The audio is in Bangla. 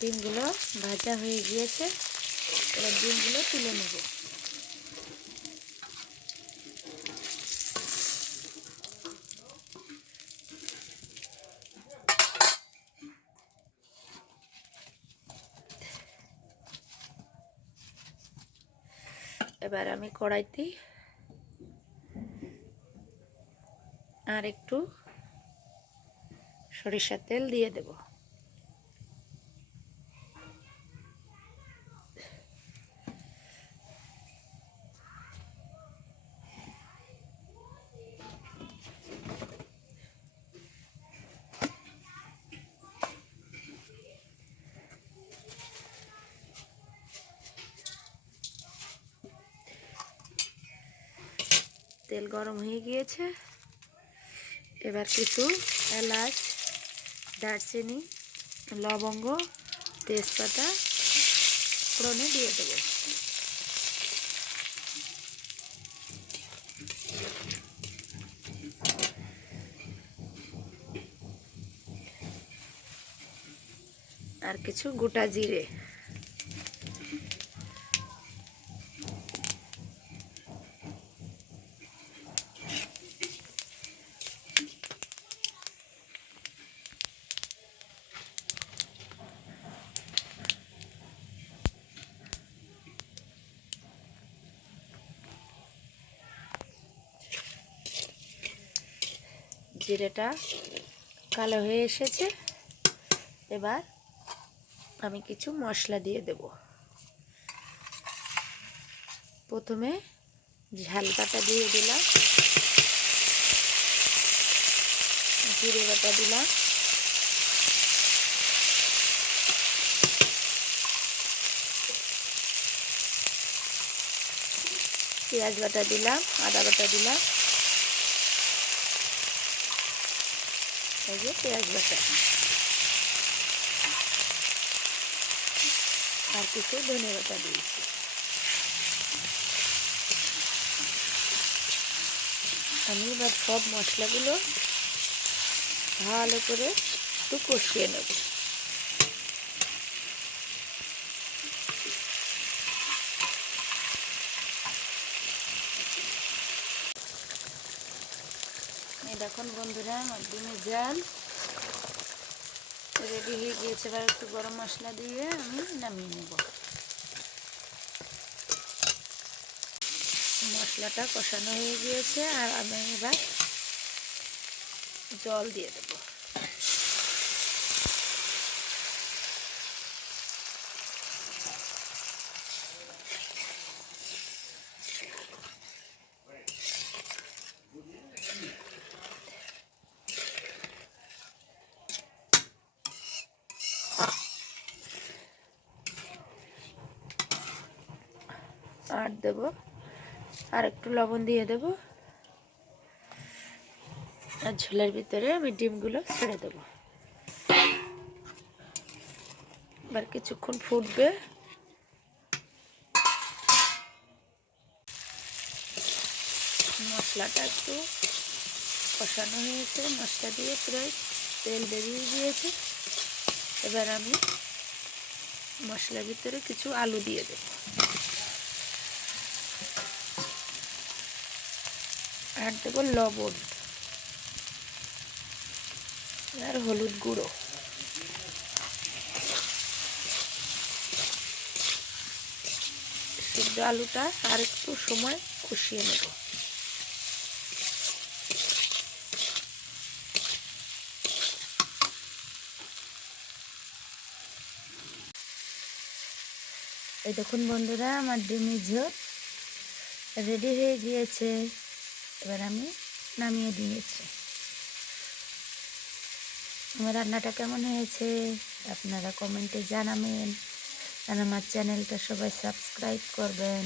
ডিমগুলো ভাজা হয়ে গিয়েছে, এবার ডিমগুলো তুলে নেব। এবার আমি কড়াইতে আর একটু সরিষার তেল দিয়ে দেব। তেল গরম হয়ে গিয়েছে, এবার কিছু এলাচ, দারচিনি, লবঙ্গ, তেজপাতা ফোড়নে দিয়ে দেব। আর কিছু গোটা জিরে। জিরেটা কালো হয়ে এসেছে, এবার আমি কিছু মশলা দিয়ে দেব। প্রথমে ঝাল বাটা দিয়ে দিলাম, জিরে বাটা দিলাম, পেঁয়াজ বাটা দিলাম, আদা বাটা দিলাম, এই যে পেঁয়াজ বাটা, আর কিছু ধনে বাটা দিয়েছি। আমি এবার সব মশলাগুলো ভালো করে একটু কষিয়ে নেব। এই দেখুন বন্ধুরা, আমার ডিমের ঝাল রেডি হয়ে গিয়েছে। এবার একটু গরম মশলা দিয়ে আমি নামিয়ে নেব। মশলাটা কষানো হয়ে গিয়েছে, আর আমি এবার জল দিয়ে দেব। আর দেব, আর একটু লবণ দিয়ে দেব, আর ঝোলের ভিতরে আমি ডিমগুলো ছেড়ে দেব। এবার কিছুক্ষণ ফুটবে। মশলাটা একটু কষানো হয়েছে, মশলা দিয়ে প্রায় তেল বেরিয়ে গিয়েছে। এবার আমি মশলার ভিতরে কিছু আলু দিয়ে দেব, আর দেবো লবণ আর হলুদ গুঁড়ো। সিদ্ধ আলুটা আর একটু সময় কষিয়ে নেব। এই দেখুন বন্ধুরা, আমার ডিমের ঝোল রেডি হয়ে গিয়েছে। এবার আমি নামিয়ে দিয়েছি। আমার রান্নাটা কেমন হয়েছে আপনারা কমেন্টে জানাবেন, আর আমার চ্যানেলটা সবাই সাবস্ক্রাইব করবেন।